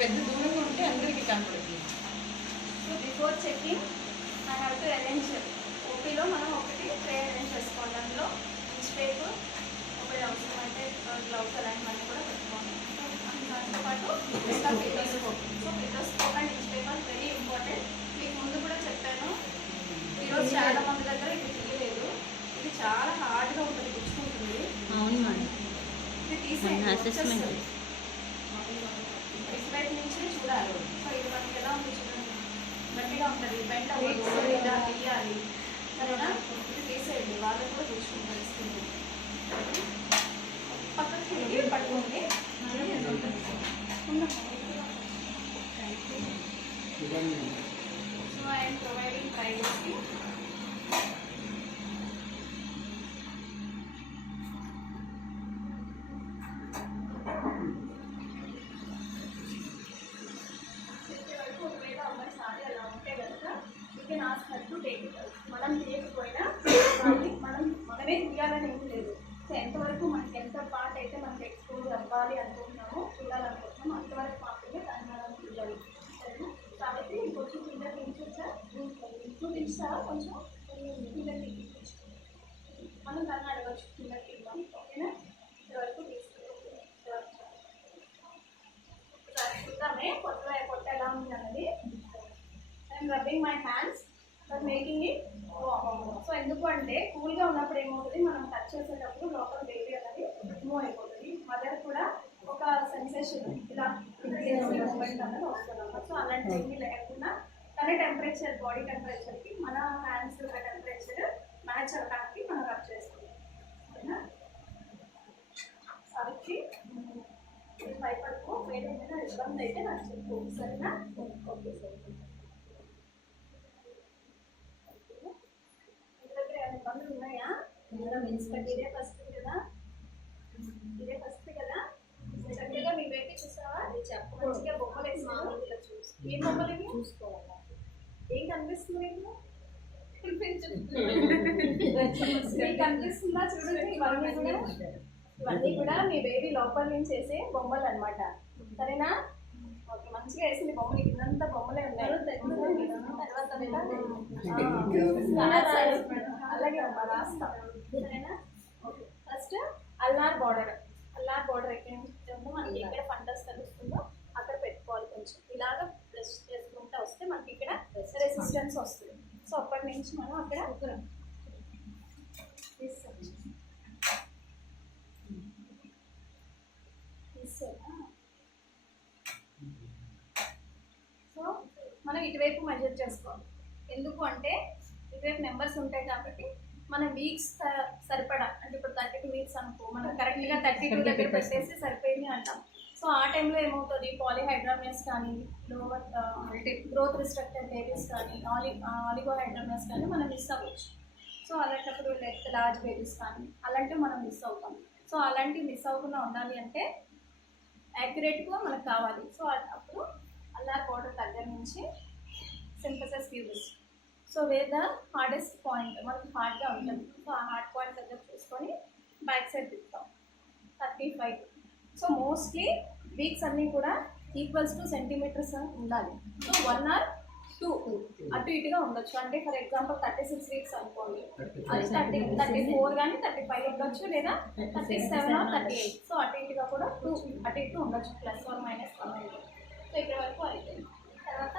పెద్ద దూరంగా ఉంటే అందరికీ కనపడుతుంది. So before checking I have to arrange ఓపీలో మనం ఒకటి ట్రే అరేంజ్ చేసుకోవాలి. అందులో ఇన్స్పేపు ఒకటి అవసరం అయితే గ్లౌస్ అలాంటివన్నీ కూడా పెట్టుకోవాలి. దాంతోపాటు పెటోస్కోప్. సో పెటోస్కోప్ అండ్ ఇన్స్పేపర్ వెరీ ఇంపార్టెంట్. మీకు ముందు కూడా చెప్పాను, ఈరోజు చాలా మంది దగ్గర ఇది తీయలేదు. ఇది చాలా హార్డ్గా ఉంటుంది, గుచ్చుకుంటుంది. అవును మేడం. ఇది తీసేయండి, బయట నుంచి చూడాలి. సో ఇది మనకి ఎలా ఉంది చూడండి, గట్టిగా ఉంటుంది, బెండ్ అవ్వదు, ఇలా తీయాలి. సరేనా? ఇది తీసేయండి, వాళ్ళు కూడా చూసుకుంటారు. పక్కకి తిరిగి పట్టుకోండి. So I'm providing privacy. మనం తీయకపోయినా మనమే తీయాలని ఏం లేదు. సో ఎంతవరకు మనకి ఎంత పార్ట్ అయితే మనకి ఎక్స్పోజ్ అవ్వాలి అనుకుంటున్నామో, చూడాలనుకుంటున్నామో అంతవరకు మాత్రమే దాన్ని మనం తీయాలి. సరేనా? కాబట్టి కొంచెం కింద తీయించా, చూపించారా? కొంచెం కింద తీయించు, మనం దాన్ని అడగచ్చు కింద తీద్దాం. ఓకేనా? ఇంతవరకు తీసుకుంటాం. చూద్దామే కొత్త ఎలా ఉంది అన్నది. I'm rubbing my hands but making it warm. So ఎందుకు అంటే కూల్గా ఉన్నప్పుడు ఏమవుతుంది, మనం టచ్ చేసేటప్పుడు లోపల బేబీ అనేది మూవ్ అయిపోతుంది. మదర్ కూడా ఒక సెన్సేషన్ ఇలా మూమెంట్ అనేది వస్తుంది. సో అలాంటి ఏమీ లేకుండా తన టెంపరేచర్, బాడీ టెంపరేచర్కి మన హ్యాండ్స్ టెంపరేచర్ మ్యాచ్ అవ్వడానికి మనం రబ్ చేసుకుంటాం. ఓకేనా? సావిత్రి, ఇది భయపడుకో, ఏదైనా ఇబ్బంది అయితే నాకు చెప్పు. సరేనా? Okay sir. ఇబ్బందులు ఉన్నాయా? ఇదే ఫస్ట్ కదా, ఇదే ఫస్ట్ కదా. చక్కగా మీ బేబీ చూసావా? మంచిగా బొమ్మలు వేసాను. ఏం బొమ్మలు ఇవి? చూసుకోవాలా? ఏం కనిపిస్తుంది మీకు? కనిపిస్తుందా? చూడండి, ఇవన్నీ కూడా మీ బేబీ లోపల నుంచి వేసే బొమ్మలు అనమాట. సరేనా? ఓకే, మంచిగా వేసింది బొమ్మలు. కిందంతా బొమ్మలే ఉన్నాయి. తర్వాత అలాగే అమ్మా రాస్తాం. సరేనా? Okay, first ulnar border. Ulnar border ఎక్కడి నుంచి మనకి ఎక్కడ ఫంటస్ తెలుస్తుందో అక్కడ పెట్టుకోవాలి. కొంచెం ఇలాగా ప్రెస్ చేసుకుంటూ వస్తే మనకి ఇక్కడ రెసిస్టెన్స్ వస్తుంది. సో అప్పటి నుంచి మనం అక్కడ సో మనం ఇటువైపు మెజర్ చేసుకోవాలి. ఎందుకు అంటే ఇటువైపు నెంబర్స్ ఉంటాయి కాబట్టి మన వీక్స్ సరిపడా, అంటే ఇప్పుడు 32 వీక్స్ అనుకో, మనం కరెక్ట్గా 32 దగ్గర పెట్టేసి సరిపోయింది అంటాం. సో ఆ టైంలో ఏమవుతుంది, పాలీహైడ్రామియస్ కానీ, లోవర్ గ్రోత్ రిస్ట్రిక్టెడ్ బేబీస్ కానీ, ఆలిగోహైడ్రామియస్ కానీ మనం మిస్ అవ్వచ్చు. సో అలాంటప్పుడు లార్జ్ బేబీస్ కానీ అలాంటివి మనం మిస్ అవుతాం. సో అలాంటివి మిస్ అవ్వకుండా ఉండాలి అంటే యాక్యురేట్గా మనకు కావాలి. సో అప్పుడు అల్నార్ బార్డర్ దగ్గర నుంచి symphysis pubis. So where the hardest point, మనకి హార్డ్గా ఉంటుంది. సో ఆ హార్డ్ పాయింట్ దగ్గర చూసుకొని బ్యాక్ సైడ్ తిప్పుతాం 35. సో మోస్ట్లీ వీక్స్ అన్నీ కూడా ఈక్వల్స్ టు సెంటీమీటర్స్ ఉండాలి. సో 1 or 2 అటు ఇటుగా ఉండొచ్చు. అంటే ఫర్ ఎగ్జాంపుల్ 36 వీక్స్ అనుకోండి, అది 34 కానీ 35 ఉండొచ్చు, లేదా 37 or 38. సో అటు ఇటుగా కూడా 2 అటు ఇటు ఉండొచ్చు, ±1. సో ఇక్కడ వరకు అయిపోయింది. తర్వాత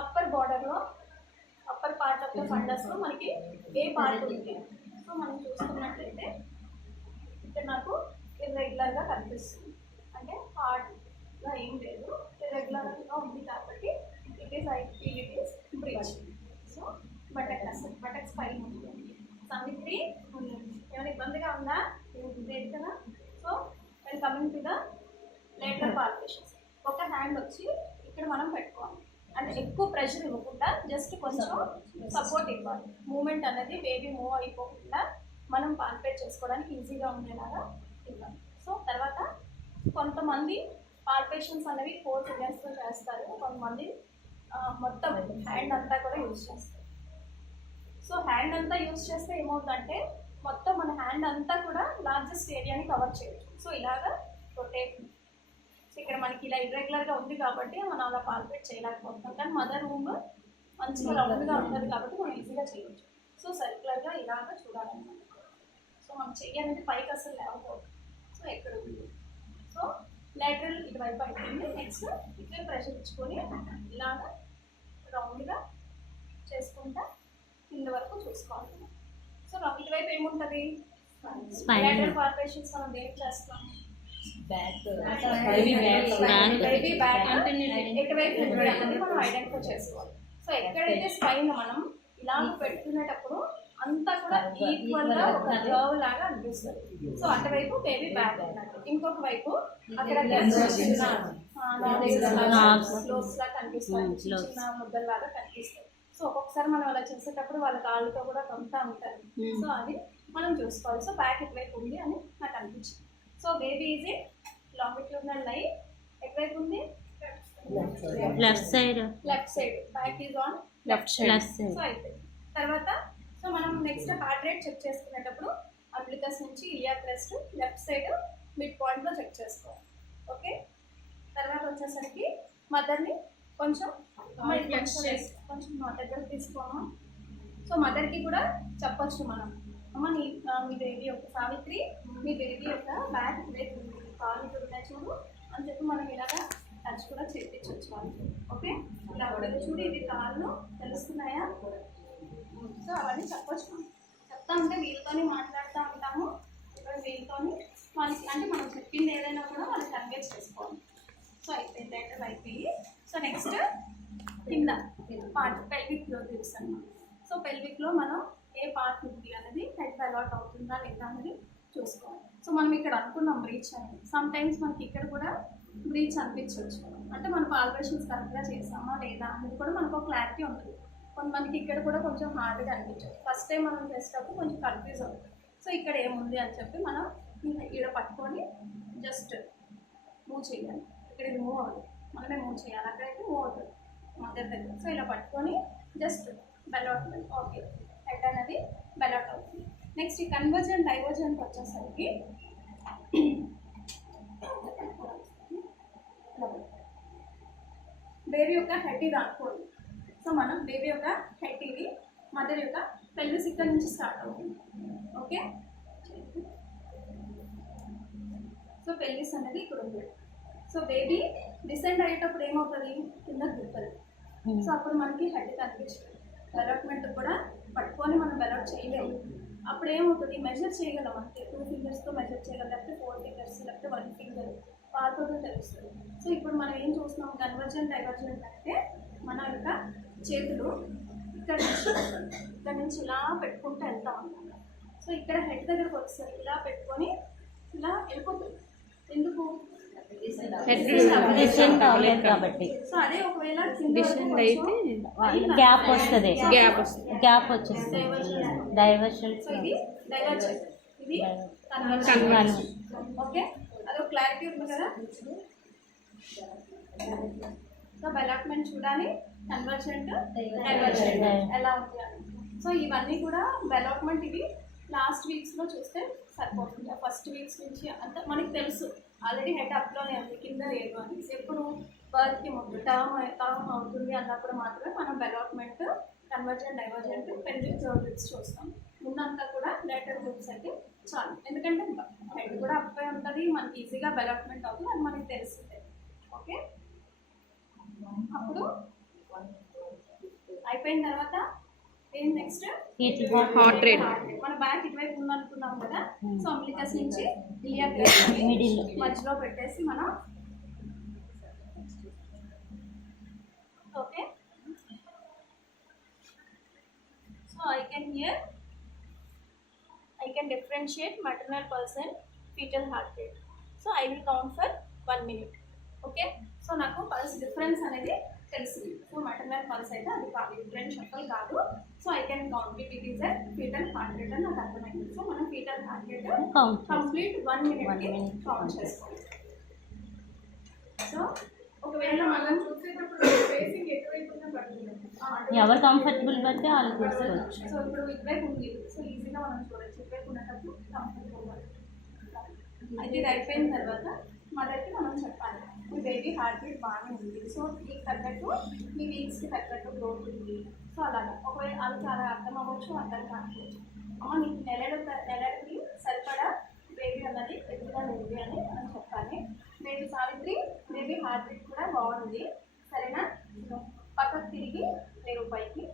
అప్పర్ బార్డర్లో, అప్పర్ పార్ట్ ఆఫ్ ద ఫండస్లో మనకి ఏ పార్ట్ ఉంది. సో మనం చూసుకున్నట్లయితే ఇక్కడ నాకు ఇర్రెగ్యులర్గా కనిపిస్తుంది, అంటే హార్డ్గా ఏం లేదు, ఇర్రెగ్యులర్గా ఉంది కాబట్టి it is breech. So buttocks పైన ఉంటుంది. సావిత్రి, ఏమైనా ఇబ్బందిగా ఉందా? లేదు కదా. So when coming to the lateral palpations, ఒక హ్యాండ్ వచ్చి ఇక్కడ మనం పెట్టుకోవాలి. అంటే ఎక్కువ ప్రెషర్ ఇవ్వకుండా జస్ట్ కొంచెం సపోర్ట్ ఇవ్వాలి. మూమెంట్ అనేది బేబీ మూవ్ అయిపోకుండా మనం పాల్పేట్ చేసుకోవడానికి ఈజీగా ఉండేలాగా ఇవ్వాలి. సో తర్వాత కొంతమంది పాల్పేషన్స్ అనేవి 4 ఫింగర్స్తో చేస్తారు, కొంతమంది మొత్తం హ్యాండ్ అంతా కూడా యూజ్ చేస్తారు. సో హ్యాండ్ అంతా యూజ్ చేస్తే ఏమవుతుందంటే మొత్తం మన హ్యాండ్ అంతా కూడా లార్జెస్ట్ ఏరియాని కవర్ చేయొచ్చు. సో ఇలాగా రొటేట్. సో ఇక్కడ మనకి ఇలా ఇర్రెగ్యులర్గా ఉంది కాబట్టి మనం అలా పాల్పేట్ చేయలేకపోతున్నాం, కానీ మదర్ రూమ్ మంచిగా రౌండ్గా ఉంటుంది కాబట్టి మనం ఈజీగా చేయవచ్చు. సో సర్క్యులర్గా ఇలాగ చూడాలన్నమాట. సో మనం చెయ్యి అనేది పైకి అసలు లేకపోతుంది. సో ఎక్కడ ఉంది, సో లాటరల్ ఇటువైపు అయిపోయింది. నెక్స్ట్ ఇక్కడ ప్రెషర్ ఇచ్చుకొని ఇలాగ రౌండ్గా చేసుకుంటా కింద వరకు చూసుకోవాలి. సో ఇటువైపు ఏముంటుంది, లాటరల్ పాల్పేషన్స్ మనం దేనికి చేస్తాం, బేబీ బ్యాక్ ఎటువైపు ఉంది అనేది మనం ఐడెంటిఫై చేసుకోవాలి. సో ఎక్కడైతే స్పైన్ మనం ఇలాగ పెట్టుకునేటప్పుడు అంతా కూడా ఈక్వల్ గా ఒక కర్వ్ లాగా అనిపిస్తుంది. సో అటువైపు బేబీ బ్యాక్ ఉన్నట్టు, ఇంకొక వైపు అక్కడ క్లోజ్ లా కనిపిస్తుంది, చిన్న ముద్దల్లాగా కనిపిస్తుంది. సో ఒక్కొక్కసారి మనం అలా చేసేటప్పుడు వాళ్ళ కాళ్ళతో కూడా కొంత ఉంటారు. సో అది మనం చూసుకోవాలి. సో బ్యాక్ ఇటువైపు ఉంది అని నాకు అనిపించింది. So baby is a longitudinal line, ఎటువైపు ఉంది, left side, back is on left side. So అయిపోయింది. తర్వాత సో మనం నెక్స్ట్ హార్ట్ రేట్ చెక్ చేసుకునేటప్పుడు అప్లికస్ నుంచి ఇలియా క్రెస్ట్ లెఫ్ట్ సైడ్ మిడ్ పాయింట్లో చెక్ చేసుకోవాలి. ఓకే, తర్వాత వచ్చేసరికి మదర్ని కొంచెం కొంచెం మా దగ్గర తీసుకోమా. సో మదర్కి కూడా చెప్పొచ్చు మనం, అమ్మ మీ బేబీ యొక్క సావిత్రి, మీ బేబీ యొక్క బ్యాక్ బ్రేక్ ఉంది, కాలు ఉన్నాయి చూడు అని చెప్పి మనం ఇలాగా టచ్ కూడా చేయించవచ్చు వాళ్ళకి. ఓకే, ఇలా కూడా చూడు ఇది కాళ్ళు తెలుస్తున్నాయా, సో అవన్నీ చెప్పొచ్చు. చెప్తా ఉంటే వీళ్ళతోనే మాట్లాడుతూ ఉంటాము, ఇప్పుడు వీళ్ళతోని వాళ్ళకి అంటే మనం చెప్పింది ఏదైనా కూడా వాళ్ళు కన్వే చేసుకోవాలి. సో అయిపోయింది, లెటర్ అయిపోయి. సో నెక్స్ట్ కింద పార్ట్ పెల్విక్ లో తెలుస్తాను. సో పెల్విక్లో మనం ఏ పార్ట్ ఉంది అనేది హెడ్ అలాట్ అవుతుందా లేదా అనేది చూసుకోవాలి. సో మనం ఇక్కడ అనుకున్నాం బ్రీచ్ అని, సమ్ టైమ్స్ మనకి ఇక్కడ కూడా బ్రీచ్ అనిపించవచ్చు, అంటే మన పాల్పేషన్స్ కరెక్ట్గా చేసామా లేదా అనేది కూడా మనకు ఒక క్లారిటీ ఉంటుంది. మనకి ఇక్కడ కూడా కొంచెం హార్డ్గా అనిపించవచ్చు, ఫస్ట్ టైం మనం చేసేటప్పుడు కొంచెం కన్ఫ్యూజ్ అవుతుంది. సో ఇక్కడ ఏముంది అని చెప్పి మనం ఇక్కడ పట్టుకొని జస్ట్ మూవ్ చేయాలి. ఇక్కడ ఇది మూవ్ అవుతుంది, మనమే మూవ్ చేయాలి, అక్కడైతే మూవ్ అవుతుంది మదర్ దగ్గర. సో ఇలా పట్టుకొని జస్ట్ బెలౌట్మెంట్, ఓకే హెడ్ అనేది బెలౌట్ అవుతుంది. నెక్స్ట్ ఈ కన్వర్జెంట్ డైవర్జెంట్ వచ్చేసరికి బేబీ యొక్క హెడ్ ఇది అనుకోండి. సో మనం బేబీ యొక్క హెడ్ ఇది, మదర్ యొక్క పెల్విస్ ఇక్కడ నుంచి స్టార్ట్ అవుతుంది. ఓకే, సో పెల్విస్ అనేది ఇక్కడ ఉంది. సో బేబీ డిసెండ్ అయ్యేటప్పుడు ఏమవుతుంది, కింద దిగుతుంది. సో అప్పుడు మనకి హెడ్ కనిపిస్తుంది. డెవలప్మెంట్ కూడా పట్టుకొని మనం డెవలప్ చేయలేము. అప్పుడు ఏమవుతుంది, మెజర్ చేయగలం అంటే 2 ఫింగర్స్తో మెజర్ చేయగలం, లేకపోతే 4 ఫింగర్స్, లేకపోతే 1 ఫింగర్ వాళ్ళతో తెలుస్తుంది. సో ఇప్పుడు మనం ఏం చూస్తున్నాం, కన్వర్జెంట్ డైవర్జెంట్ అంటే మన యొక్క చేతులు ఇక్కడ నుంచి ఇలా పెట్టుకుంటూ వెళ్తాం అన్నమాట. సో ఇక్కడ హెడ్ దగ్గరకు వచ్చేసరికి ఇలా పెట్టుకొని ఇలా వెళ్ళిపోతుంది. ఎందుకు, కాబట్టి. సో అదే ఒకవేళ గ్యాప్ వస్తుంది, గ్యాప్ వచ్చేస్తుంది డైవర్షన్. సో ఇది డైవర్జెంట్, ఇది కన్వర్జెంట్. ఓకే, అదొక క్లారిటీ ఉంది కదా. సో డెవలప్మెంట్ చూడాలి, కన్వర్జెంట్ డైవర్జెంట్ ఎలా ఉంది అని. సో ఇవన్నీ కూడా డెవలప్మెంట్ ఇవి లాస్ట్ వీక్స్లో చూస్తే సరిపోతుంది. ఫస్ట్ వీక్స్ నుంచి అంతా మనకి తెలుసు ఆల్రెడీ హెడ్ అప్లోనే ఉంది, కింద లేదు అని. ఎప్పుడు బర్త్కి ముందు టర్మ్ అవుతుంది అన్నప్పుడు మాత్రమే మనం development, convergent divergent, pelvic groups చూస్తాం. ముందంతా కూడా లేటర్ గ్రూప్స్ అయితే చాలు, ఎందుకంటే హెడ్ కూడా అప్లై ఉంటుంది, మనకి ఈజీగా డెవలప్మెంట్ అవుతుంది, అది మనకి తెలుస్తుంది. ఓకే, అప్పుడు అయిపోయిన తర్వాత ఏం నెక్స్ట్ హార్ట్ రేట్. మన బ్యాక్ ఇటువైపు ఉందనుకున్నాం కదా. సో అంబ్లికస్ నుంచి మధ్యలో పెట్టేసి మనం okay. So I can differentiate maternal pulse and fetal heart rate. So I will count for 1 minute. Okay, so నాకు పల్స్ డిఫరెన్స్ అనేది తెలిసింది. సో maternal pulse అయితే అది కాదు, డిఫరెన్షియల్ కాదు. So I can count it, it is a fetal heart rate అని నాకు అర్థమైంది. సో మనం fetal heart rate complete 1 minute count చేసుకోవాలి. సో ఒకవేళ మనం చూసేటప్పుడు ఫేసింగ్ ఎటువైపు ఉన్నా పడుతుంది, ఎవరు కంఫర్టబుల్ బట్టి వాళ్ళు చూసుకోవచ్చు. సో ఇప్పుడు ఇటువైపు ఉంది, సో ఈజీగా మనం చూడొచ్చు. ఇటువైపు ఉన్నప్పుడు కంఫర్టబుల్. అయితే ఇది అయిపోయిన తర్వాత మదర్కి మనం చెప్పాలి మీ బేబీ హార్ట్ బీట్ బాగానే ఉంది, సో మీకు తగ్గట్టు మీ వీక్స్కి తగ్గట్టు గ్రోత్ ఉంది. సో అలాగా ఒకవేళ అది చాలా అర్థం అవ్వచ్చు, అర్థం కాకపోవచ్చు. నీకు నెలకి సరిపడా బేబీ అన్నది ఎదుగుగా ఉంది అని మనం చెప్పాలి. Baby Savitri baby heart beat కూడా బాగుంది, సరేనా? పక్కకు తిరిగి లేవు పైకి.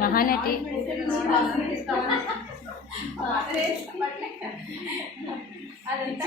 మహానటి అదంతా